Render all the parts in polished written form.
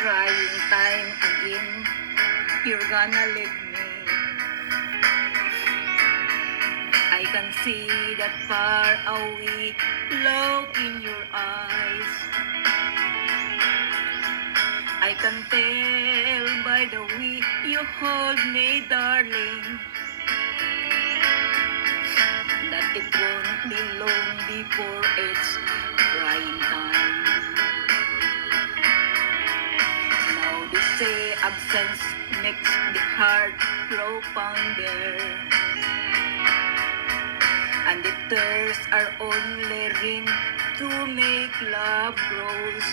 crying time again. You're gonna leave me. I can see that far away look in your eyes. I can tell by the way you hold me, darling, that it won't be long before it's crying time. Now they say absence makes the heart grow fonder, and the tears are only ring to make love grows.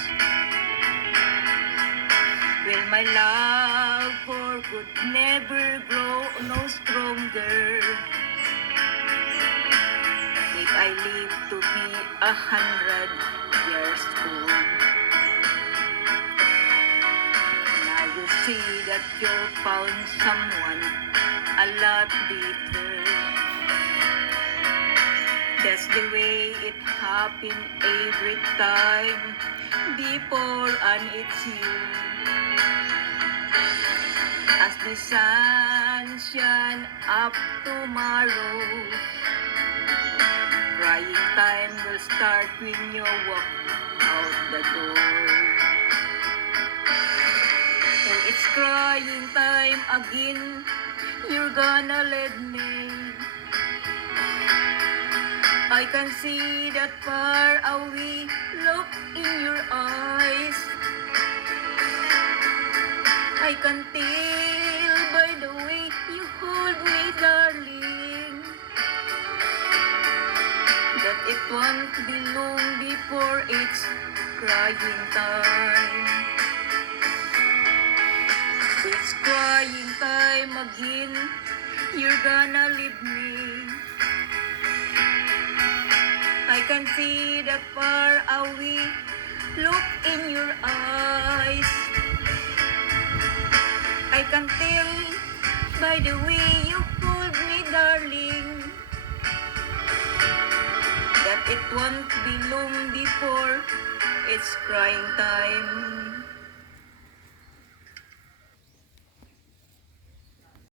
Will my love for good never grow no stronger if I live to be 100 years old? Now you see that you found someone a lot better. That's the way it happened every time before, and it's you. As the sun shine up tomorrow, crying time will start when you walk out the door. And it's crying time again, you're gonna leave me. I can see that far away look in your eyes. I can tell by the way you hold me, darling, that it won't be long before it's crying time. It's crying time again, you're gonna leave me. I can see that far away look in your eyes. I can tell by the way you hold me, darling, that it won't be long before it's crying time.